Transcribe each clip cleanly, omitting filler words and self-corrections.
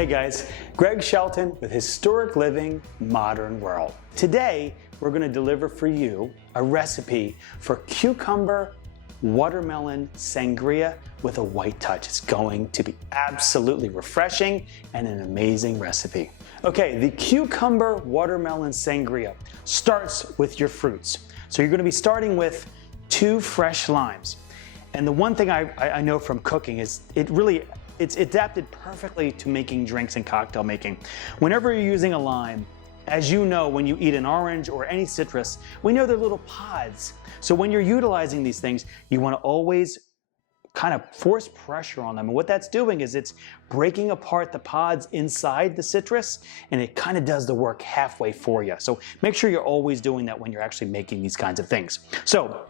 Hey guys, Greg Shelton with Historic Living, Modern World. Today, we're going to deliver for you a recipe for cucumber watermelon sangria with a white touch. It's going to be absolutely refreshing and an amazing recipe. Okay, the cucumber watermelon sangria starts with your fruits. So you're going to be starting with 2 fresh limes. And the one thing I know from cooking is it's adapted perfectly to making drinks and cocktail making. Whenever you're using a lime, as you know, when you eat an orange or any citrus, we know they're little pods. So when you're utilizing these things, you want to always kind of force pressure on them. And what that's doing is it's breaking apart the pods inside the citrus, and it kind of does the work halfway for you. So make sure you're always doing that when you're actually making these kinds of things. So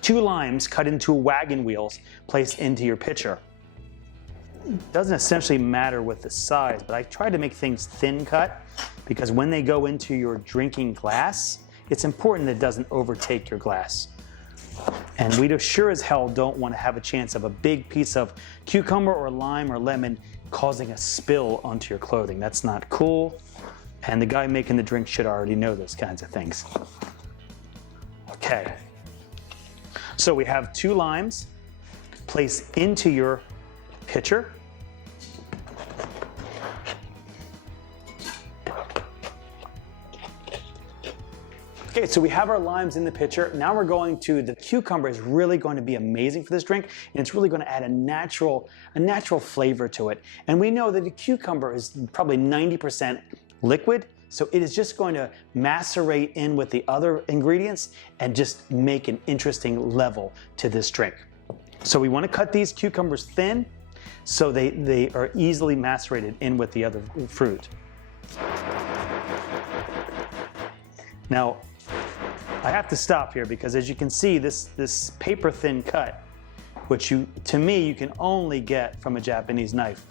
2 limes cut into wagon wheels placed into your pitcher. Doesn't essentially matter with the size, but I try to make things thin cut because when they go into your drinking glass, it's important that it doesn't overtake your glass. And we sure as hell don't want to have a chance of a big piece of cucumber or lime or lemon causing a spill onto your clothing. That's not cool. And the guy making the drink should already know those kinds of things. Okay. So we have 2 limes placed into your pitcher. Okay, so we have our limes in the pitcher. Now we're going to, the cucumber is really going to be amazing for this drink, and it's really going to add a natural flavor to it. And we know that the cucumber is probably 90% liquid, so it is just going to macerate in with the other ingredients and just make an interesting level to this drink. So we want to cut these cucumbers thin so they are easily macerated in with the other fruit. Now, I have to stop here because as you can see, this paper thin cut, which to me, you can only get from a Japanese knife.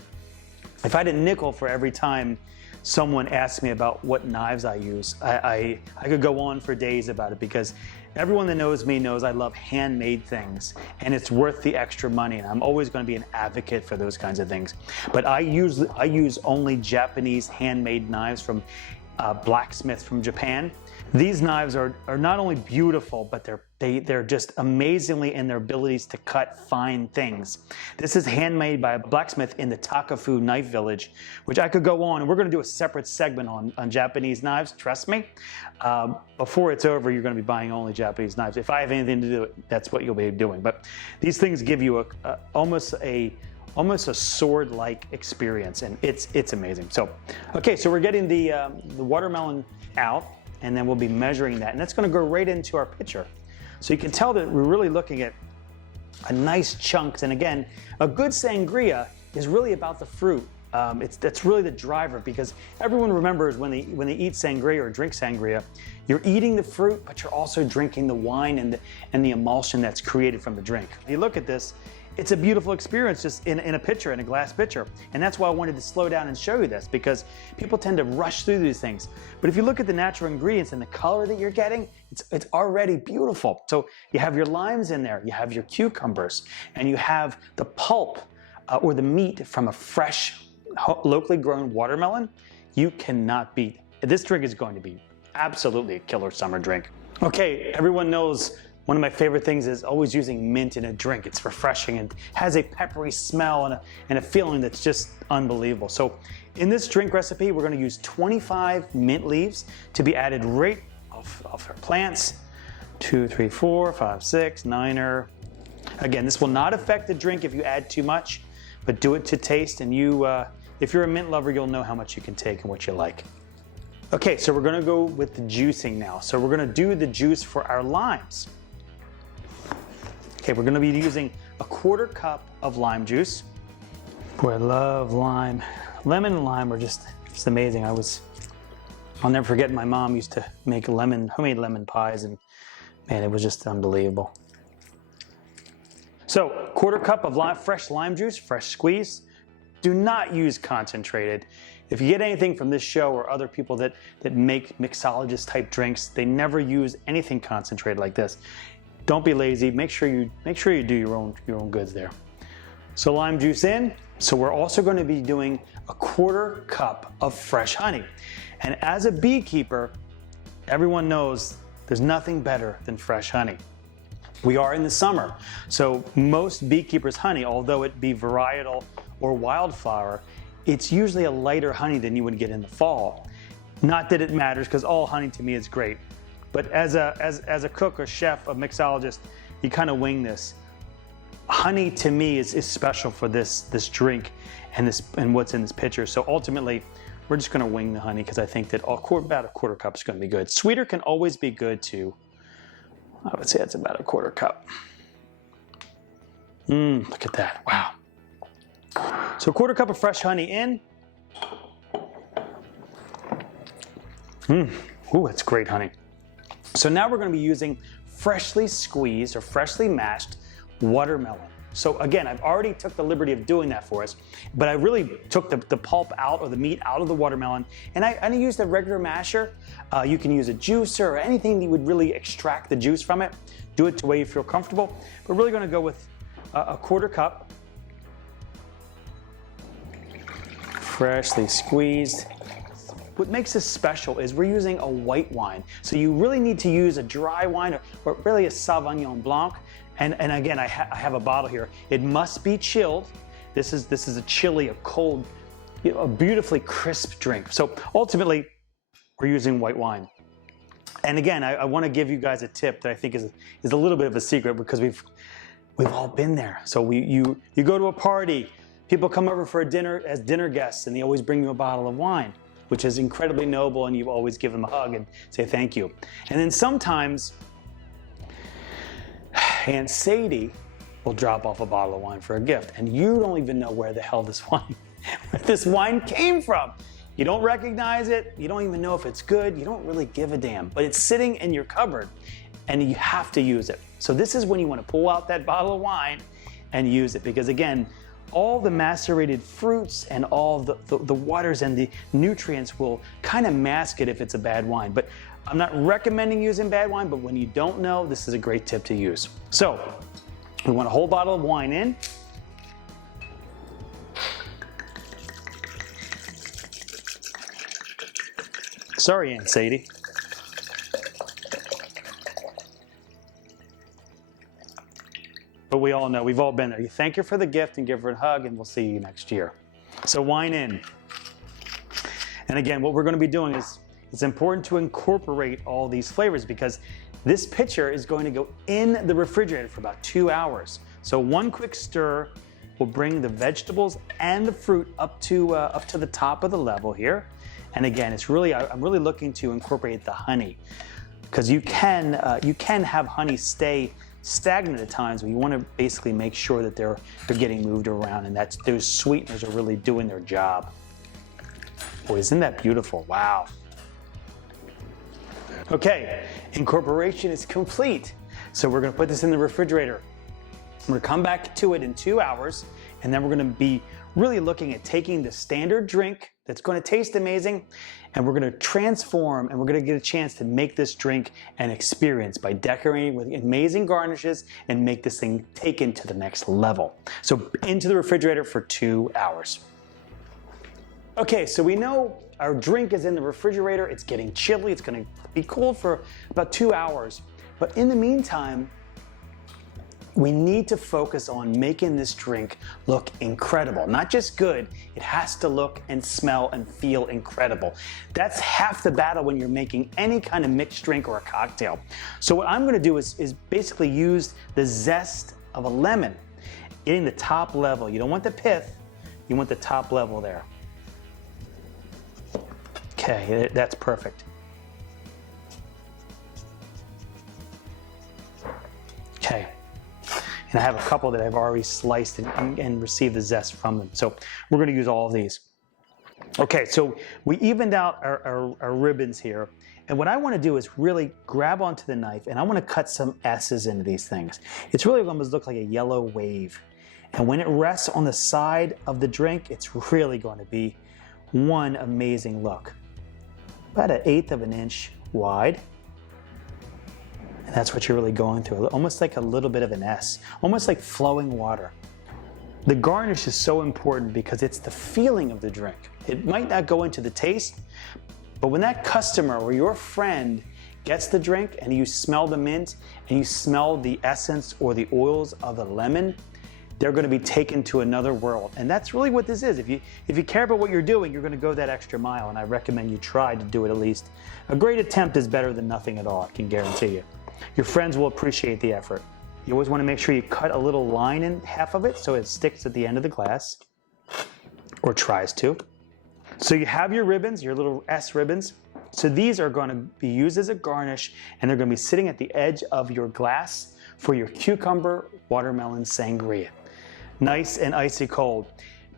If I had a nickel for every time someone asked me about what knives I use, I could go on for days about it because everyone that knows me knows I love handmade things and it's worth the extra money, and I'm always going to be an advocate for those kinds of things. But I use only Japanese handmade knives from blacksmith from Japan. These knives are not only beautiful, but they're just amazingly in their abilities to cut fine things. This is handmade by a blacksmith in the Takafu Knife Village, which I could go on, and we're going to do a separate segment on Japanese knives, trust me. Before it's over, you're going to be buying only Japanese knives. If I have anything to do with it, that's what you'll be doing. But these things give you almost a sword-like experience, and it's amazing. So, okay, so we're getting the watermelon out, and then we'll be measuring that, and that's going to go right into our pitcher. So you can tell that we're really looking at a nice chunks, and again, a good sangria is really about the fruit. That's really the driver, because everyone remembers when they eat sangria or drink sangria, you're eating the fruit, but you're also drinking the wine and the emulsion that's created from the drink. If you look at this, it's a beautiful experience just in a pitcher, in a glass pitcher. And that's why I wanted to slow down and show you this, because people tend to rush through these things. But if you look at the natural ingredients and the color that you're getting, it's already beautiful. So you have your limes in there, you have your cucumbers, and you have the pulp or the meat from a fresh, locally grown watermelon. You cannot beat. This drink is going to be absolutely a killer summer drink. Okay, everyone knows one of my favorite things is always using mint in a drink. It's refreshing and has a peppery smell and a feeling that's just unbelievable. So in this drink recipe, we're going to use 25 mint leaves to be added right off our plants. 2, 3, 4, 5, 6, 9. Again, this will not affect the drink if you add too much, but do it to taste. And if you're a mint lover, you'll know how much you can take and what you like. Okay, so we're going to go with the juicing now. So we're going to do the juice for our limes. Okay, we're going to be using a 1/4 cup of lime juice. Boy, I love lime. Lemon and lime are just amazing. I'll never forget my mom used to make homemade lemon pies, and man, it was just unbelievable. So, 1/4 cup of fresh lime juice, fresh squeeze. Do not use concentrated. If you get anything from this show or other people that make mixologist type drinks, they never use anything concentrated like this. Don't be lazy. Make sure you do your own goods there. So lime juice in. So we're also going to be doing a 1/4 cup of fresh honey. And as a beekeeper, everyone knows there's nothing better than fresh honey. We are in the summer, so most beekeepers' honey, although it be varietal or wildflower, it's usually a lighter honey than you would get in the fall. Not that it matters, because all honey to me is great. But as a cook or chef, a mixologist, you kind of wing this. Honey to me is special for this drink and what's in this pitcher. So ultimately, we're just going to wing the honey because I think that about a 1/4 cup is going to be good. Sweeter can always be good too. I would say that's about a 1/4 cup. Look at that! Wow. So a 1/4 cup of fresh honey in. Ooh, that's great honey. So now we're going to be using freshly squeezed or freshly mashed watermelon. So again, I've already took the liberty of doing that for us, but I really took the pulp out or the meat out of the watermelon, and I used a regular masher. You can use a juicer or anything that would really extract the juice from it. Do it the way you feel comfortable. We're really going to go with a 1/4 cup. Freshly squeezed. What makes this special is we're using a white wine. So you really need to use a dry wine or really a Sauvignon Blanc. And again, I have a bottle here. It must be chilled. This is a chilly, a cold, a beautifully crisp drink. So ultimately, we're using white wine. And again, I want to give you guys a tip that I think is a little bit of a secret because we've all been there. So you go to a party, people come over for a dinner as dinner guests, and they always bring you a bottle of wine, which is incredibly noble, and you always give them a hug and say thank you. And then sometimes Aunt Sadie will drop off a bottle of wine for a gift, and you don't even know where the hell this wine came from. You don't recognize it, you don't even know if it's good, you don't really give a damn, but it's sitting in your cupboard and you have to use it. So this is when you want to pull out that bottle of wine and use it, because again, all the macerated fruits and all the waters and the nutrients will kind of mask it if it's a bad wine. But I'm not recommending using bad wine, but when you don't know, this is a great tip to use. So we want a whole bottle of wine in. Sorry, Aunt Sadie. But we all know, we've all been there. You thank her for the gift and give her a hug, and we'll see you next year. So wine in. And again, what we're going to be doing is, it's important to incorporate all these flavors because this pitcher is going to go in the refrigerator for about 2 hours. So one quick stir will bring the vegetables and the fruit up to the top of the level here. And again, I'm really looking to incorporate the honey because you can have honey stay stagnant at times, but you want to basically make sure that they're getting moved around, and those sweeteners are really doing their job. Boy, isn't that beautiful? Wow. Okay, incorporation is complete. So we're going to put this in the refrigerator. We're going to come back to it in 2 hours, and then we're going to be really looking at taking the standard drink that's going to taste amazing, and we're going to transform, and we're going to get a chance to make this drink an experience by decorating with amazing garnishes and make this thing taken to the next level. So into the refrigerator for 2 hours. Okay, so we know our drink is in the refrigerator. It's getting chilly. It's going to be cool for about 2 hours. But in the meantime, we need to focus on making this drink look incredible. Not just good, it has to look and smell and feel incredible. That's half the battle when you're making any kind of mixed drink or a cocktail. So what I'm gonna do is basically use the zest of a lemon, getting the top level. You don't want the pith, you want the top level there. Okay, that's perfect. Okay. And I have a couple that I've already sliced and received the zest from them. So we're going to use all of these. Okay, so we evened out our ribbons here. And what I want to do is really grab onto the knife, and I want to cut some S's into these things. It's really almost look like a yellow wave. And when it rests on the side of the drink, it's really going to be one amazing look. About 1/8 of an inch wide. And that's what you're really going through, almost like a little bit of an S, almost like flowing water. The garnish is so important because it's the feeling of the drink. It might not go into the taste, but when that customer or your friend gets the drink and you smell the mint and you smell the essence or the oils of the lemon, they're going to be taken to another world. And that's really what this is. If you care about what you're doing, you're going to go that extra mile, and I recommend you try to do it at least. A great attempt is better than nothing at all, I can guarantee you. Your friends will appreciate the effort. You always want to make sure you cut a little line in half of it so it sticks at the end of the glass, or tries to. So you have your ribbons, your little S ribbons. So these are going to be used as a garnish, and they're going to be sitting at the edge of your glass for your cucumber watermelon sangria. Nice and icy cold.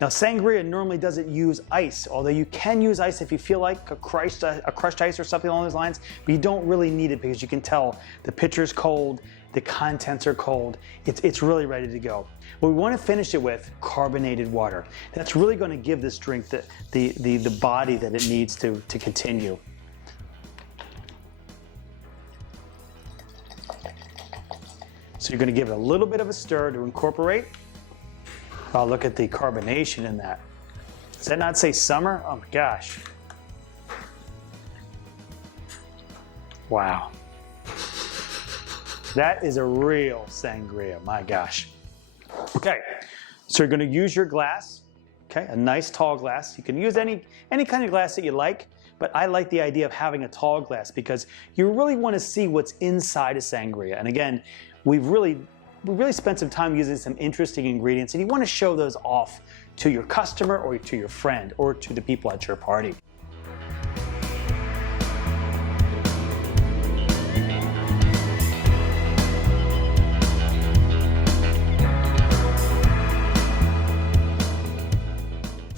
Now sangria normally doesn't use ice, although you can use ice if you feel like a crushed ice or something along those lines, but you don't really need it because you can tell the pitcher's cold, the contents are cold, it's really ready to go. What we want to finish it with carbonated water. That's really going to give this drink the body that it needs to continue. So you're going to give it a little bit of a stir to incorporate. Oh, look at the carbonation in that. Does that not say summer? Oh my gosh. Wow. That is a real sangria, my gosh. Okay, so you're going to use your glass, okay, a nice tall glass. You can use any kind of glass that you like, but I like the idea of having a tall glass because you really want to see what's inside a sangria. And again, we really spent some time using some interesting ingredients, and you want to show those off to your customer or to your friend or to the people at your party.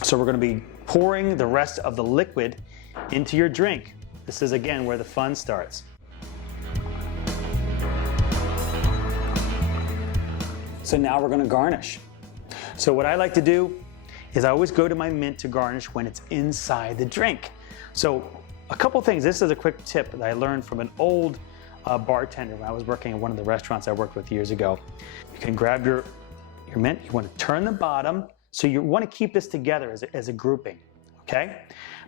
So we're going to be pouring the rest of the liquid into your drink. This is again where the fun starts. So now we're going to garnish. So what I like to do is I always go to my mint to garnish when it's inside the drink. So a couple things. This is a quick tip that I learned from an old bartender when I was working at one of the restaurants I worked with years ago. You can grab your mint. You want to turn the bottom. So you want to keep this together as a grouping, okay?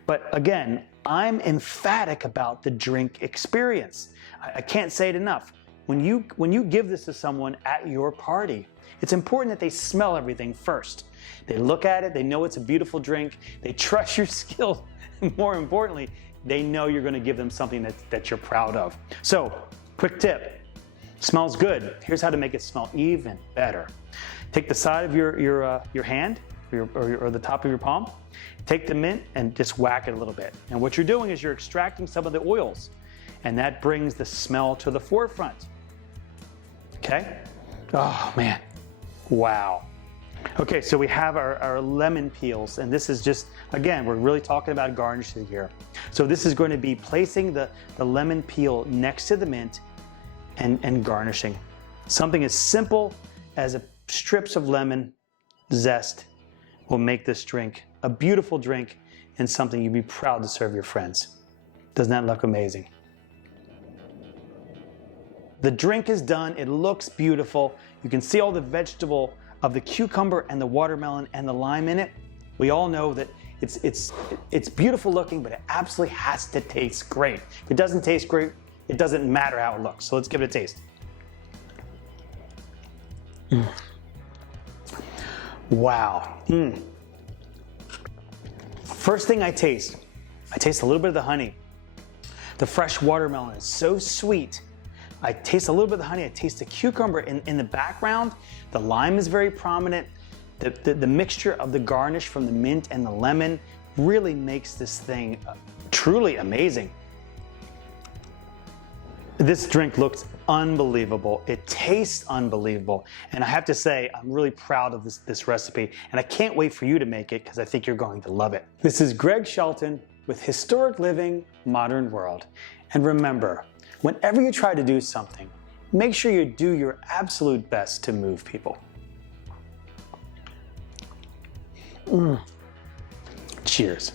But again, I'm emphatic about the drink experience. I can't say it enough. When you give this to someone at your party, it's important that they smell everything first. They look at it, they know it's a beautiful drink, they trust your skill, and more importantly, they know you're going to give them something that you're proud of. So, quick tip, smells good. Here's how to make it smell even better. Take the side of your hand or the top of your palm, take the mint and just whack it a little bit. And what you're doing is you're extracting some of the oils, and that brings the smell to the forefront. Okay? Oh man, wow. Okay, so we have our lemon peels, and this is just, again, we're really talking about garnishes here. So this is going to be placing the lemon peel next to the mint and garnishing. Something as simple as strips of lemon zest will make this drink a beautiful drink and something you'd be proud to serve your friends. Doesn't that look amazing? The drink is done, it looks beautiful. You can see all the vegetable of the cucumber and the watermelon and the lime in it. We all know that it's beautiful looking, but it absolutely has to taste great. If it doesn't taste great, it doesn't matter how it looks. So let's give it a taste. Wow. First thing I taste a little bit of the honey. The fresh watermelon is so sweet. I taste a little bit of the honey, I taste the cucumber in the background. The lime is very prominent. The mixture of the garnish from the mint and the lemon really makes this thing truly amazing. This drink looks unbelievable. It tastes unbelievable. And I have to say, I'm really proud of this recipe, and I can't wait for you to make it because I think you're going to love it. This is Greg Shelton with Historic Living, Modern World. And remember, whenever you try to do something, make sure you do your absolute best to move people. Cheers.